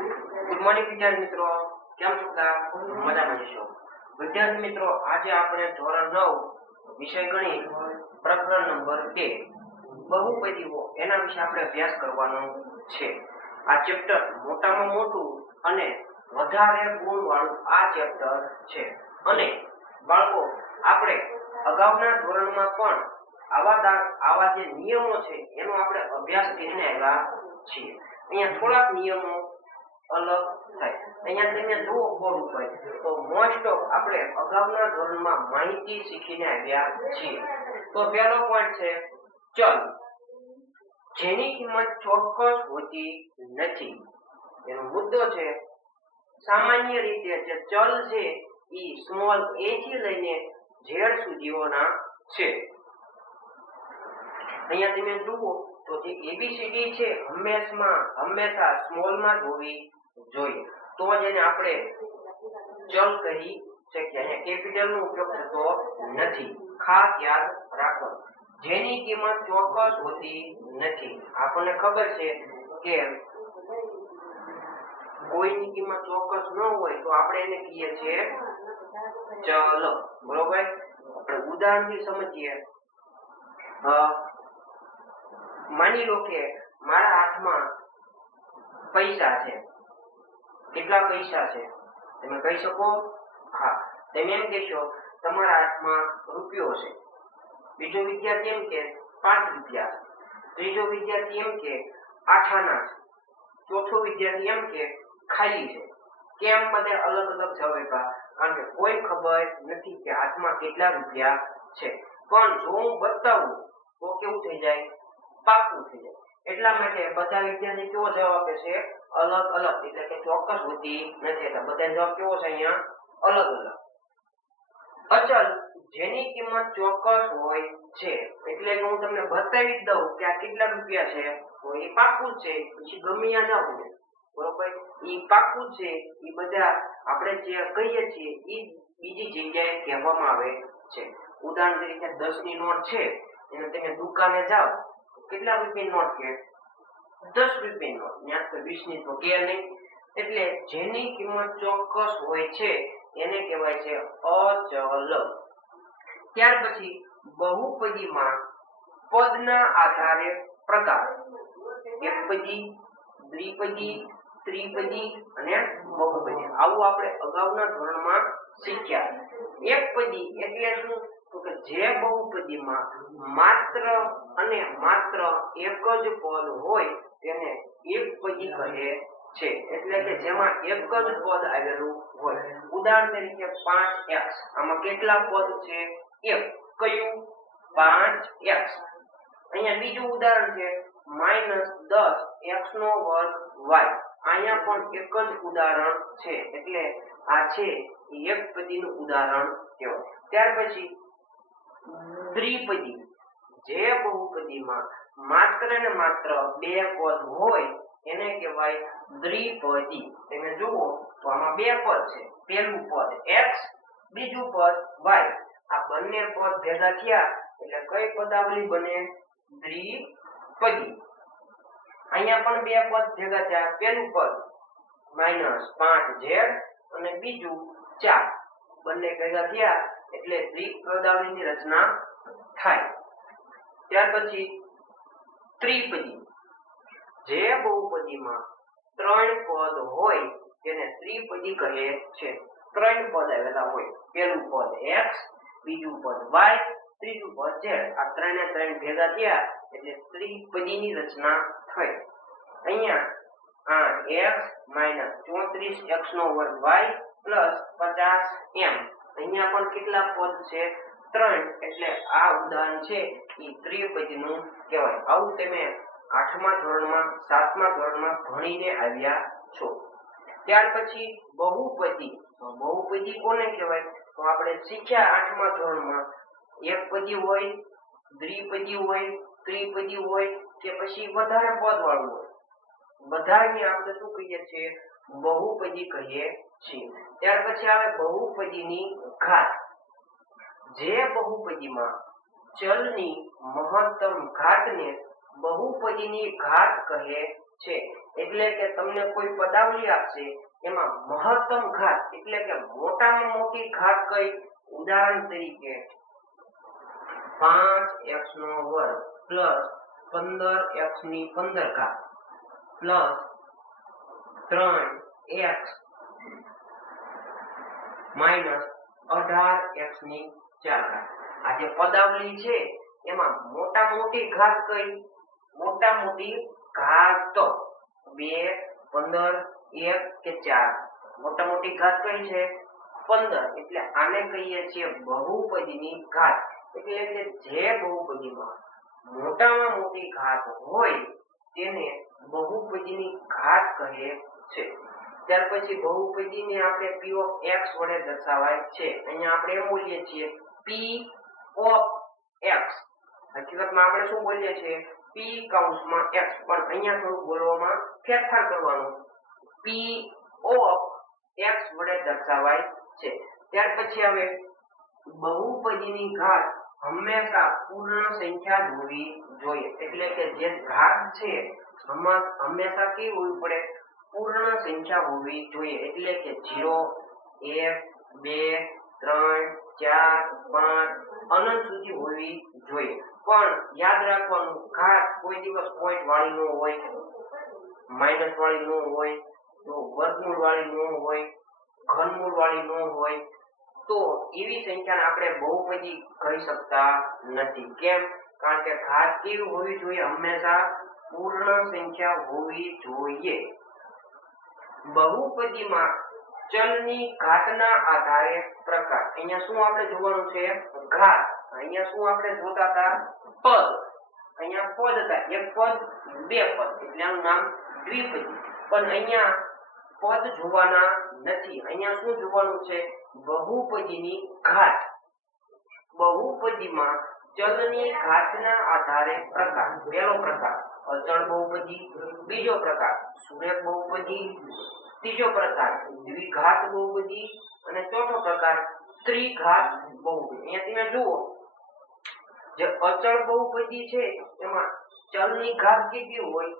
Good morning વિદ્યાર્થી મિત્રો, કેમ છો? મજામાં છો વિદ્યાર્થી મિત્રો? આજે આપણે ધોરણ 9 વિષય ગણિત પ્રકરણ નંબર 2 બહુપદીઓ એના વિશે આપણે અભ્યાસ કરવાનો છે. આ ચેપ્ટર મોટામાં મોટું અને વધારે ગુણ વાળું આ ચેપ્ટર છે. અને બાળકો, આપણે અગાઉના ધોરણમાં પણ આવા જે નિયમો છે એનો આપણે અભ્યાસ કરીને આવ્યા છીએ. અહીંયા થોડાક નિયમો અલગ થાય. અહીંયા તમે જુઓ બોર્ડ ઉપર, તો મોસ્ટ ઓફ આપણે અગાઉના ધોરણમાં માહિતી શીખીને આવ્યા છીએ. તો પહેલો પોઈન્ટ છે ચલ, જેની કિંમત ચોક્કસ હોતી નથી. એનો મુદ્દો છે સામાન્ય રીતે જે ચલ છે એ સ્મોલ a થી લઈને z સુધીઓના છે. અહીંયા તમે જુઓ તો જે ABCD છે હંમેશા સ્મોલમાં જ હોવી જોઈએ, તો જ એને આપણે ચલ કહી શકીએ. અહીંયા કેપિટલ નો ઉપયોગ થતો નથી, ખાસ યાદ રાખો. જેની કિંમત ચોક્કસ હોતી નથી. આપણને ખબર છે કે કોઈની કિંમત ચોક્કસ ન હોય તો આપણે એને કહીએ છીએ ચલ. બરોબર? આપણે ઉદાહરણથી સમજીએ. માની લો કે મારા હાથમાં પૈસા છે. કેટલા પૈસા છે તમે કહી શકો? હા, તમે એમ કહેશો તમારા હાથમાં રૂપિયો છે. બીજો વિદ્યાર્થી એમ કે 5 રૂપિયા છે. ત્રીજો વિદ્યાર્થી એમ કે 8 આના છે. ચોથો વિદ્યાર્થી એમ કે ખાલી છે. કેમ બધે અલગ અલગ જવાબ? કારણ કે કોઈ ખબર નથી કે હાથમાં કેટલા રૂપિયા છે. પણ જો હું બતાવું તો કેવું થઈ જાય? પાકું થઈ જાય. એટલા માટે બધા વિદ્યાર્થી કેવો જવાબ આપે છે? અલગ અલગ. એટલે કે ચોક્કસ હોતી નથી. એટલે બધા જવાબ કેવો છે અહીંયા? અલગ અલગ. અચલ, જેની કિંમત ચોક્કસ હોય છે, એટલે કે હું તમને બતાવી જ દઉં કે આ કેટલા રૂપિયા છે, તો એ પાકું છે. પછી ગમે ત્યાં જાવ તમે, બરોબર, એ પાકું છે. એ બધા આપણે જે કહીએ છીએ એ બીજી જગ્યાએ કહેવામાં આવે છે. ઉદાહરણ તરીકે 10 ની નોટ છે, એને તમે દુકાને જાઓ, કેટલા રૂપિયાની નોટ કે 10 રૂપિયાની નોટ, ત્યાં તો 20 ની તો કે નહીં. એટલે જેની કિંમત ચોક્કસ હોય છે એને કહેવાય છે અચલ. ત્યાર પછી બહુપદીમાં પદના આધારે પ્રકાર: એકપદી, દ્વિપદી, ત્રિપદી અને બહુપદી. આવું આપણે અગાઉના ધોરણમાં શીખ્યા. એકપદી એટલે શું? તો કે જે બહુપદીમાં માત્ર અને માત્ર એક જ પદ હોય તેને એકપદી કહે છે. એટલે કે જેમાં એક જ પદ આવેલું હોય. ઉદાહરણ તરીકે 5x, આમાં કેટલા પદ છે? એક. કયું? 5x. અહીંયા બીજું ઉદાહરણ છે -10x² y. અહીંયા પણ એક જ ઉદાહરણ છે. એટલે આ છે એકપદીનું ઉદાહરણ કહેવાય. ત્યાર પછી ત્રિપદી, જે બહુપદીમાં માત્ર ને માત્ર 2 પદ હોય એને કહેવાય દ્વિપદી. તમે જુઓ તો આમાં 2 પદ છે. પહેલું પદ x, બીજું પદ y. આ બંને પદ ભેગા થયા એટલે કઈ પદાવલી બને? દ્વિપદી. અહીંયા પણ 2 પદ ભેગા થયા. પહેલું પદ -5z અને બીજું 4. બંને ભેગા થયા એટલે દ્વિપદાવલીની રચના થાય. ત્યાર પછી ત્રિપદી, જે બહુપદીમાં 3 પદ હોય તેને ત્રિપદી કહે છે. 3 પદ આવેલા હોય. પહેલું પદ x, બીજું પદ y, ત્રીજું પદ z. આ 3 ને 3 ભેગા થયા એટલે ત્રિપદીની રચના થઈ. અહીંયા આ x - 34x² y + 50m. અહીંયા પણ કેટલા પદ છે? 3. એટલે આ ઉદાહરણ છે એ ત્રિપદીનું કહેવાય. આવું તમે 8મા ધોરણમાં 7મા ધોરણમાં ભણીને આવ્યા છો. ત્યાર પછી બહુપદી. બહુપદી કોને કહેવાય? તો આપણે શીખ્યા 8મા ધોરણમાં એકપદી હોય, દ્વિપદી હોય, ત્રિપદી હોય કે પછી વધારે પદ વાળું હોય. બધાને આપણે શું કહીએ છીએ? બહુપદી કહીએ છીએ. ત્યાર પછી આવે બહુપદીની ઘાત. જે બહુપદીમાં ચલની મહત્તમ ઘાતને બહુપદીની ઘાત કહે છે. એટલે કે તમને કોઈ પદાવલી આપશે એમાં મહત્તમ ઘાત એટલે કે મોટામાં મોટી ઘાત કઈ, ઉદાહરણ તરીકે 5x નો વર્ગ પ્લસ 15x ની 15 ઘાત પ્લસ 3x માઇનસ 18x ની 4 ઘાત. આ જે પદાવલી છે એમાં મોટા મોટી ઘાત કઈ, મોટા મોટી ઘાત 2, 15, 1 કે 4. મોટા મોટી ઘાત કઈ છે 15. એટલે આને કહીએ છીએ બહુપદીની ઘાત. એટલે કે જે બહુપદીમાં મોટામાં મોટી ઘાત હોય તેને બહુપદીની ઘાત કહે છે. ત્યાર પછી બહુપદીને આપણે p of x વડે દર્શાવાય છે. અહીંયા આપણે એમ બોલીએ છીએ p of x. હકીકતમાં આપણે શું બોલીએ છીએ p કૌંસમાં x, પણ અહીંયા થોડું બોલવામાં ફેરફાર કરવાનો. p of x વડે દર્શાવાય છે. ત્યાર પછી હવે બહુપદીની ઘાત હંમેશા પૂર્ણ સંખ્યા જ હોવી જોઈએ. એટલે કે જે ઘાત છે હંમેશા કેવી હોવી પડે, પૂર્ણ સંખ્યા હોવી જોઈએ. એટલે કે 0, 1, 2, 3, 4, 5 અનંત સુધી હોવી જોઈએ. પણ યાદ રાખવાનું ઘાત કોઈ દિવસ પોઈન્ટ વાળી ન હોય, માઇનસ વાળી ન હોય, તો વર્ગમૂળ વાળી ન હોય, ઘનમૂળ વાળી ન હોય. તો એવી સંખ્યાને આપણે બહુપદી કહી શકતા નથી. કેમ? કારણ કે ઘાત કેવી હોવી જોઈએ, હંમેશા પૂર્ણ સંખ્યા હોવી જોઈએ. બહુપદીમાં ચલની ઘાતના આધારે પ્રકાર. અહીંયા શું આપણે જોવાનું છે, ઘાત. અહીંયા શું આપણે જોતા હતા, પદ. અહીંયા પદ હતા, એક પદ, બે પદ, એટલે આનું નામ દ્વિપદી. પણ અહીંયા પદ જોવાના નથી. અહીંયા શું જોવાનું છે, બહુપદીની ઘાત. બહુપદીમાં ચલની ઘાતના આધારે પ્રકાર. પહેલો પ્રકાર અચળ બહુપદી, બીજો પ્રકાર સુરેખ બહુપદી, ત્રીજો પ્રકાર દ્વિઘાત બહુપદી અને ચોથો પ્રકાર ત્રિઘાત બહુપદી. અહીંયા તમે જુઓ, જે અચળ બહુપદી છે એમાં ચલની ઘાત કેટલી હોય,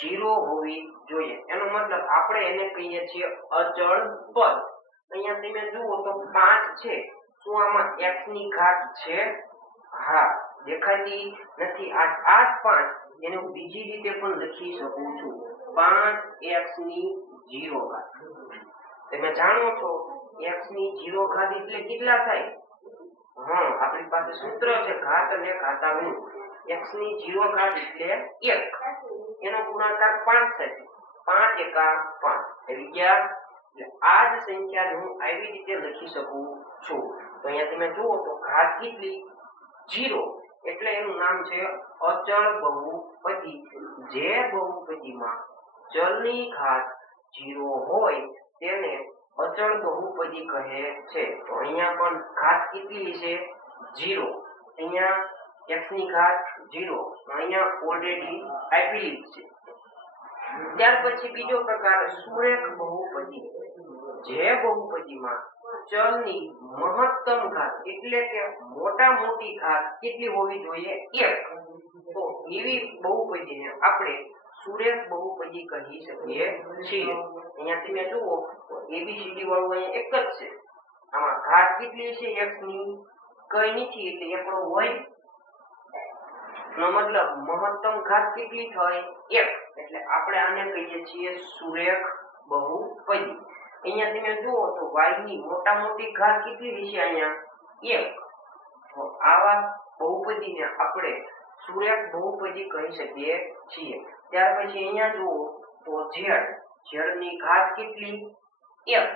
0 હોવી જોઈએ. એનો મતલબ આપણે એને કહીએ છીએ અચળ પદ. અહીંયા તમે જુઓ તો 5 છે. શું આમાં x ની ઘાત છે? હા, દેખાતી નથી. આ 5 એને હું બીજી રીતે પણ લખી શકું છું, 5x ની 0 ઘાત. તમે જાણો છો x ની 0 ઘાત એટલે કેટલા થાય? હા, આપણી પાસે સૂત્ર છે ઘાત અને ઘાતાંકનું. x ની 0 ઘાત એટલે 1, એનો ગુણાકાર 5 થાય. 5 એકા 5 આવી ગયા. આ જ સંખ્યાને હું આવી રીતે લખી શકું છું. તો અહીંયા તમે જુઓ તો ઘાત કેટલી? 0. એટલે એનું નામ છે અચળ બહુપદી. જે બહુપદીમાં ચલની ઘાત 0 હોય તેને અચળ બહુપદી કહે છે. તો અહીંયા પણ ઘાત કેટલી છે? 0. અહીંયા x ની ઘાત 0. અહીંયા ઓલરેડી આપેલી છે. ત્યાર પછી બીજો પ્રકાર સુરેખ બહુપદી. જે બહુપદીમાં ચલની મહત્તમ ઘાત એટલે કે મોટા મોટી ઘાત કેટલી હોવી જોઈએ? 1. તો એવી બહુપદીને આપણે સુરેખ બહુપદી કહી શકીએ છીએ. અહીંયા તમે જુઓ તો ABCD વાળું અહીંયા એક જ છે. આમાં ઘાત કેટલી છે x ની? કઈ નથી, એટલે એકડો હોય. નો મતલબ મહત્તમ ઘાત કેટલી થાય? 1. એટલે આપણે આને કહીએ છીએ સુરેખ બહુપદી. અહીંયા તમે જુઓ તો y ની મોટા મોટી ઘાત કેટલી હશે? અહીંયા 1. તો આવા બહુપદીને આપણે સુરેખ બહુપદી કહી શકીએ છીએ. ત્યાર પછી અહીંયા જુઓ તો z ની ઘાત કેટલી? 1.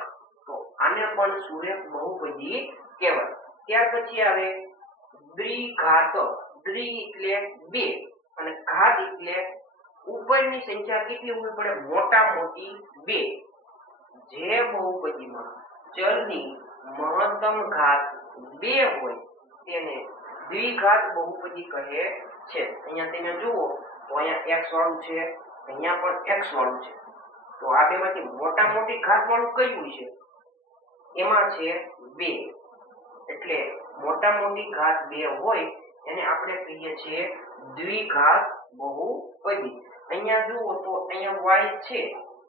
તો આને પણ સુરેખ બહુપદી કહેવાય. ત્યાર પછી આવે દ્વિઘાત. દ્વિ એટલે 2 અને ઘાત એટલે ઉપરની સંખ્યા કેટલી હોવી પડે? મોટા મોટી 2. જે બહુપદીમાં ચલની મહત્તમ ઘાત 2 હોય તેને દ્વિઘાત બહુપદી કહે છે. અહીંયા તમે જુઓ તો અહીંયા x વાળું છે, અહીંયા પણ x વાળું છે. તો આ બેમાંથી મોટા મોટી ઘાત વાળું કયું છે? એમાં છે 2. એટલે મોટા મોટી ઘાત 2 હોય એને આપણે કહીએ છીએ દ્વિઘાત બહુપદી. અહીંયા જુઓ તો અહીંયા y છે,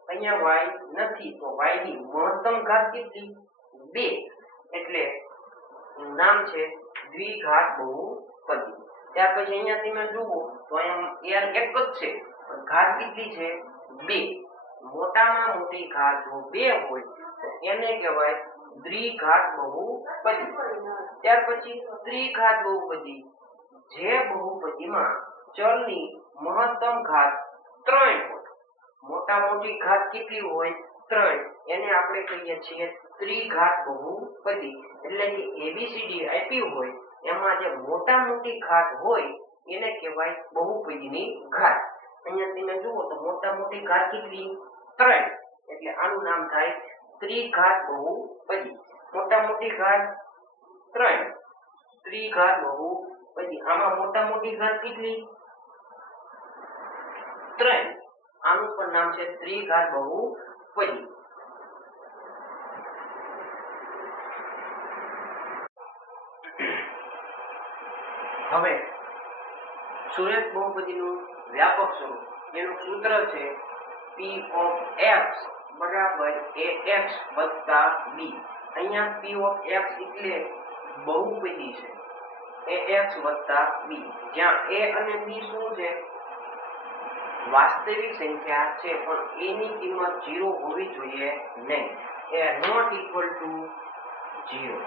અહીંયા y નથી, તો y ની મહત્તમ ઘાત કેટલી? 2. એટલે નામ છે દ્વિઘાત બહુપદી. ત્યાર પછી અહીંયા તમે જુઓ તો અહીંયા એક જ છે, પણ ઘાત કેટલી છે? 2. મોટામાં મોટી ઘાત જો 2 હોય તો એને કહેવાય દ્વિઘાત બહુપદી. ત્યાર પછી ત્રિઘાત બહુપદી, જે બહુપદીમાં ચલની મહત્તમ ઘાત 3 હોય. મોટા મોટી ઘાત કેટલી હોય? 3. એને આપણે કહીએ છીએ ત્રિઘાત બહુપદી. એટલે કે એબીસીડી આપ્યું હોય એમાં જે મોટા મોટી ઘાત હોય એને કહેવાય બહુપદીની ઘાત. અહીંયા તમે જુઓ તો મોટા મોટી ઘાત કેટલી? 3. એટલે આનું નામ થાય ત્રિઘાત બહુપદી. મોટા મોટી ઘાત 3, ત્રિઘાત બહુપદી. આમાં મોટા મોટી ઘાત કેટલી? 3. આનું પણ નામ છે ત્રિઘાત બહુપદી. હવે સુરેખ બહુપદીનું વ્યાપક સ્વરૂપ, એનું સૂત્ર છે p of x બરાબર ax વત્તા b. અહીંયા p of x એટલે બહુપદી છે ax વત્તા b, જ્યાં a અને b શું છે? વાસ્તવિક સંખ્યા છે, પણ a ની કિંમત 0 હોવી જોઈએ નહીં. એ નોટ ઇક્વલ ટુ 0.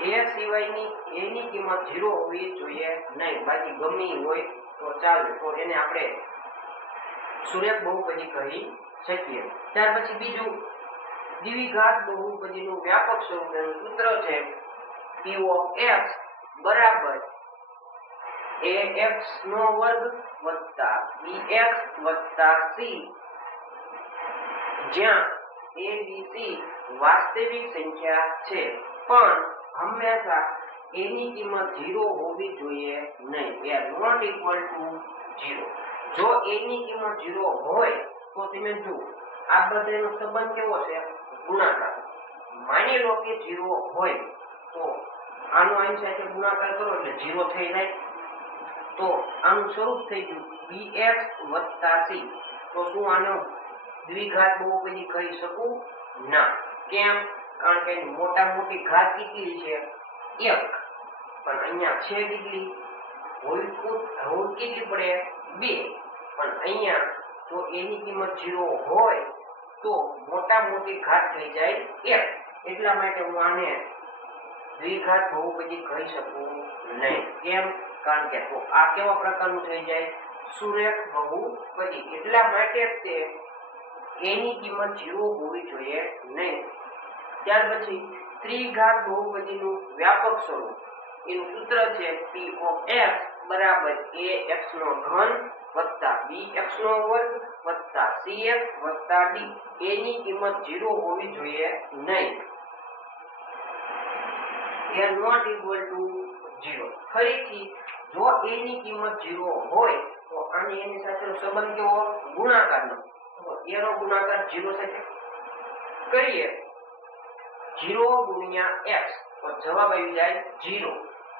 a સિવાયની a ની કિંમત 0 હોવી જોઈએ નહીં, બાકી ગમે હોય તો ચાલે, તો એને આપણે સુરેખ બહુપદી કહી શકીએ. ત્યાર પછી બીજું દ્વિઘાત બહુપદીનું વ્યાપક સ્વરૂપ, એનું સૂત્ર છે p of x બરાબર ax નો વર્ગ વત્તા bx વત્તા c, જ્યાં a b c વાસ્તવિક સંખ્યા છે, પણ હંમેશા a ની કિંમત 0 હોવી જોઈએ નહીં. એ નોટ ઇક્વલ ટુ 0. જો a ની કિંમત 0 હોય તો તમે જુઓ આ બધાનો સંબંધ કેવો છે? ગુણાકાર. માની લો કે 0 હોય તો આનો આની સાથે ગુણાકાર કરો એટલે 0 થઈ જાય. તો આનું સ્વરૂપ થઈ ગયું bx વત્તા c. તો શું આનો દ્વિઘાત બહુપદી કહી શકું? ના. કેમ? કારણ કે મોટા મોટી ઘાત કેટલી છે? 1. પણ અહીંયા છે કેટલી? હોવી કેટલી પડે? 2. પણ અહીંયા જો a ની કિંમત 0 હોય તો મોટા મોટી ઘાત થઈ જાય 1. એટલા માટે હું આને દ્વિઘાત બહુપદી કહી શકું નહીં. કેમ? કારણ કે તો આ કેવા પ્રકારનું થઈ જાય? સુરેખ બહુપદી. એટલા માટે તે a ની કિંમત 0 હોવી જોઈએ નહીં. ત્યાર પછી ત્રિઘાત બહુપદીનું વ્યાપક સ્વરૂપ, એનું સૂત્ર છે p of x બરાબર ax નો ઘન વત્તા bx નો વર્ગ વત્તા cx વત્તા d. a ની કિંમત 0 હોવી જોઈએ નહીં. એ નોટ ઇક્વલ ટુ 0. ફરીથી જો a ની કિંમત 0 હોય તો આની એની સાથેનો સંબંધ કેવો? ગુણાકારનો. તો a નો ગુણાકાર 0 સાથે કરીએ, 0 ગુણ્યા x, તો જવાબ આવી જાય 0.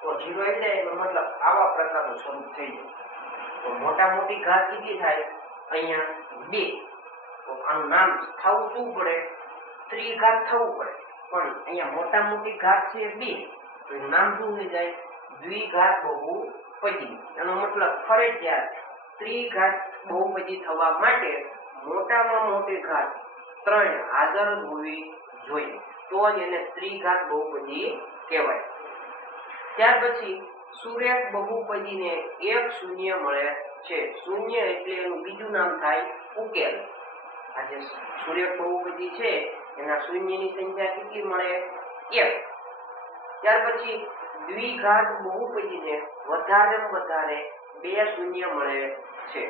તો 0 આવી જાય એનો મતલબ આવા પ્રકારનું સ્વરૂપ થઈ જાય. તો મોટા મોટી ઘાત કેટલી થાય? અહીંયા 2. તો આનું નામ થવું શું પડે? ત્રિઘાત થવું પડે. પણ અહીંયા મોટા મોટી ઘાત છે 2, તો એનું નામ શું થઈ જાય? દ્વિઘાત બહુપદી. એનો મતલબ ફરજિયાત ત્રિઘાત બહુપદી થવા માટે મોટામાં મોટી ઘાત 3 હાજર જ હોવી જોઈએ, તો જ એને ત્રિઘાત બહુપદી કહેવાય. ત્યાર પછી સુરેખ બહુપદીને એક શૂન્ય મળે છે. શૂન્ય એટલે એનું બીજું નામ થાય ઉકેલ. આ જે સુરેખ બહુપદી છે એના શૂન્યની સંખ્યા કેટલી મળે? 1. ત્યાર પછી દ્વિઘાત બહુપદીને વધારે 2 શૂન્ય મળે છે.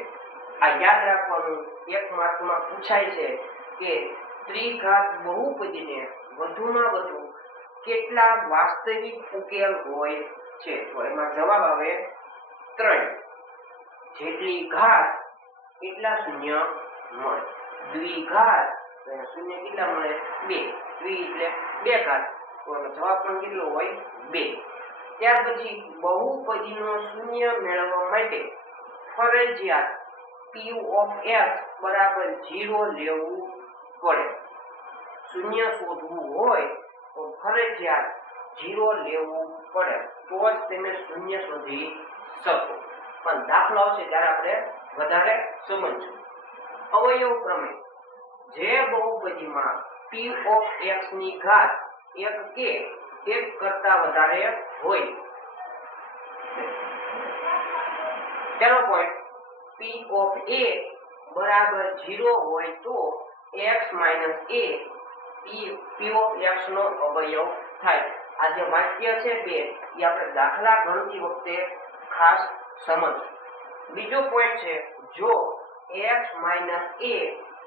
આ યાદ રાખવાનું, એક માર્કમાં પૂછાય છે કે ત્રિઘાત બહુપદીને વધુમાં વધુ કેટલા વાસ્તવિક ઉકેલ હોય છે? તો એમાં જવાબ આવે 3. જેટલી ઘાત એટલા શૂન્ય મળે. દ્વિઘાત શૂન્ય કેટલા મળે? 2. દ્વિ એટલે 2 ઘાત, તો એનો જવાબ પણ કેટલો હોય? 2. ત્યાર પછી બહુપદીનો શૂન્ય મેળવવા માટે ફરજિયાત p of x બરાબર 0 લેવું પડે. શૂન્ય શોધવું હોય તો ફરજિયાત 0 લેવું પડે, તો જ તમે શૂન્ય શોધી શકો. પણ દાખલો આવશે ત્યારે આપણે વધારે સમજશું. અવયવ પ્રમેય. જે બહુપદીમાં p of x ની ઘાત 1 કે 1 કરતા વધારે હોય. પહેલો પોઈન્ટ, p of a બરાબર 0 હોય તો x minus a p of x નો અવયવ થાય. આ જે વાક્ય છે બે એ આપણે દાખલા ગણતી વખતે ખાસ સમજ. બીજો પોઈન્ટ છે, જો x minus a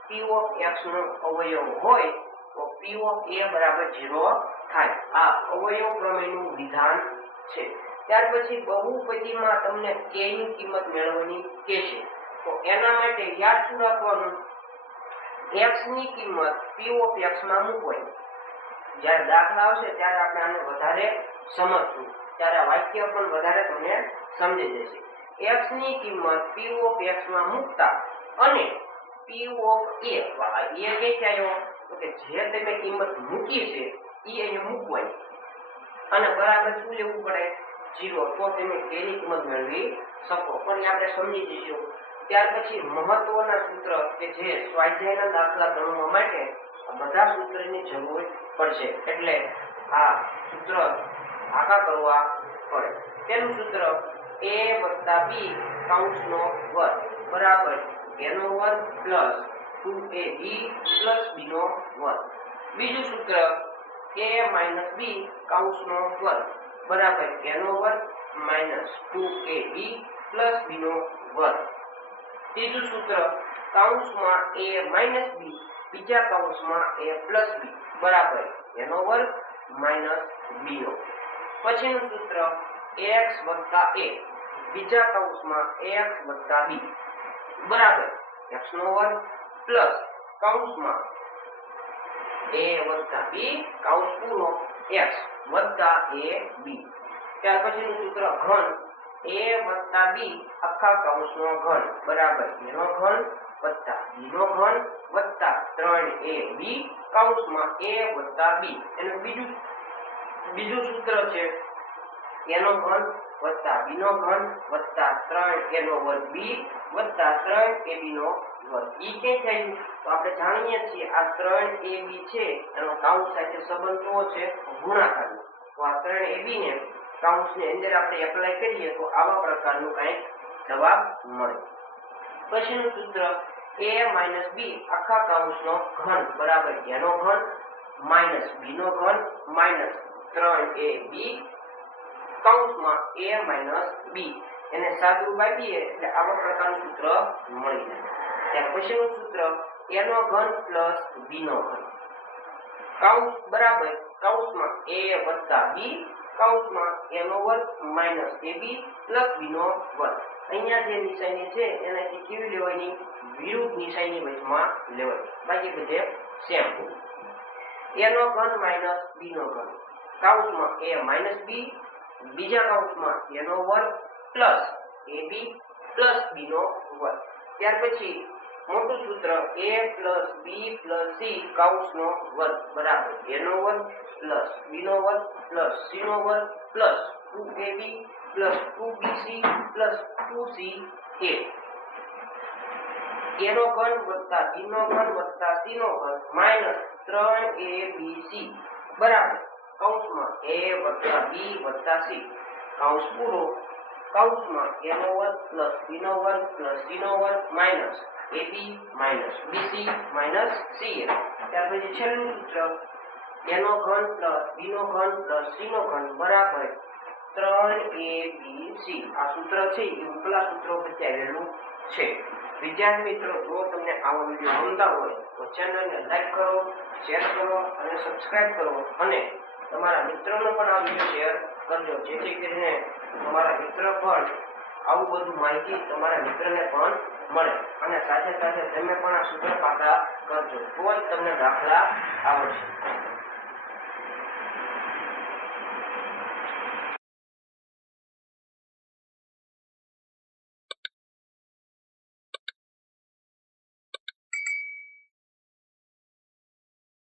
p of x નો અવયવ હોય તો p of a બરાબર 0 થાય. આ અવયવ પ્રમેયનું વિધાન છે. ત્યાર પછી બહુપદીમાં તમને k ની કિંમત મેળવવાની કહેશે, તો એના માટે યાદ શું રાખવાનું, x ની કિંમત p of x માં મૂકવાની. જ્યારે દાખલા આવશે ત્યારે આપણે આને વધારે સમજશું, ત્યારે આ વાક્ય પણ વધારે તમને સમજી જશે. x ની કિંમત p of x માં મૂકતા અને p of a કઈ આવ્યો તો કે જે તમે કિંમત મૂકી છે એ અહીંયા મૂકવાની અને બરાબર શું લેવું પડે, 0, તો તમે k ની કિંમત મેળવી શકો. પણ આપણે સમજી જઈશું. ત્યાર પછી મહત્વના સૂત્ર કે જે સ્વાધ્યાયના દાખલા ગણવા માટે બધા સૂત્રની જરૂર પડશે, એટલે આ સૂત્ર ભાગા કરવા પડે. તેનું સૂત્ર a + b કૌંસનો વર્ગ બરાબર a નો વર્ગ પ્લસ 2ab પ્લસ b નો વર્ગ. બીજું સૂત્ર a - b કૌંસનો વર્ગ બરાબર a નો વર્ગ માઈનસ 2ab પ્લસ b નો વર્ગ. ત્રીજું સૂત્ર કૌંસમાં a - b બીજા કૌંસમાં a પ્લસ b બરાબર a નો વર્ગ માઈનસ b નો. પછીનું સૂત્ર ax વત્તા a બીજા કૌંસમાં ax વત્તા b બરાબર x નો વર્ગ પ્લસ કૌંસમાં a વત્તા b કૌંસ પૂરો x વત્તા ab. ત્યાર પછીનું સૂત્ર ઘન a વત્તા b આખા કૌંસનો ઘન બરાબર a નો ઘન વત્તા b નો ઘન વત્તા 3ab કૌંસમાં a વત્તા b. એનું બીજું સૂત્ર છે a નો ઘન વત્તા b નો ઘન વત્તા 3a નો વર્ગ b વત્તા 3ab નો વર્ગ. ઈ કે થયું તો આપણે જાણીએ છીએ આ 3ab છે એનો કૌંસ સાથે સંબંધ કેવો છે, ગુણાકારનો. તો આ 3ab ને કૌંસની અંદર આપણે એપ્લાય કરીએ તો આવા પ્રકારનું કંઈક જવાબ મળે. પછીનું સૂત્ર a - b આખા કૌંસનો ઘન બરાબર a નો ઘન માઈનસ b નો ઘન માઈનસ 3ab કૌંસમાં a - b. એને સાદુરૂપ આપીએ એટલે આવા પ્રકારનું સૂત્ર મળી જાય. ત્યાર પછીનું સૂત્ર a નો ઘન પ્લસ b નો ઘન કૌંસ બરાબર કૌંસમાં a વત્તા b કૌંસમાં a નો વર્ગ માઈનસ ab પ્લસ b નો વર્ગ. અહીંયા જે નિશાની છે એનાથી કેવી લેવાની, વિરુદ્ધ નિશાની વચમાં લેવાની, બાકી બધે સેમ. a નો ઘન માઈનસ b નો ઘન કૌંસમાં a - b બીજા કૌંસમાં a નો વર્ગ પ્લસ ab પ્લસ b નો વર્ગ. ત્યાર પછી મોટું સૂત્ર a plus b plus c કૌંસનો વર્ગ બરાબર a નો વર્ગ પ્લસ b નો વર્ગ પ્લસ c નો વર્ગ plus 2ab plus 2bc plus 2ca. a નો ઘન વત્તા b નો ઘન વત્તા c નો ઘન માઈનસ 3abc બરાબર કૌંસમાં a વત્તા b વત્તા c કૌંસ પૂરો કૌંસમાં a નો વર્ગ પ્લસ b નો વર્ગ પ્લસ c નો વર્ગ minus ab minus bc minus ca. ત્યાર પછી છેલ્લું સૂત્ર a નો ઘન પ્લસ b નો ઘન પ્લસ c નો ઘન બરાબર 3abc. આ સૂત્ર છે એ ઉપલા સૂત્રો પરથી આવેલું છે. વિદ્યાર્થી મિત્રો, જો તમને આવો વિડીયો ગમતા હોય તો ચેનલને લાઈક કરો, શેર કરો અને સબસ્ક્રાઇબ કરો અને તમારા મિત્રોને પણ આ વિડીયો શેર કરજો, જેથી કરીને તમારા મિત્ર પણ આવું બધું માહિતી તમારા મિત્રને પણ મળે અને સાથે સાથે તમે પણ આ સૂત્ર પાકા કરજો, તો જ તમને દાખલા આવડશે.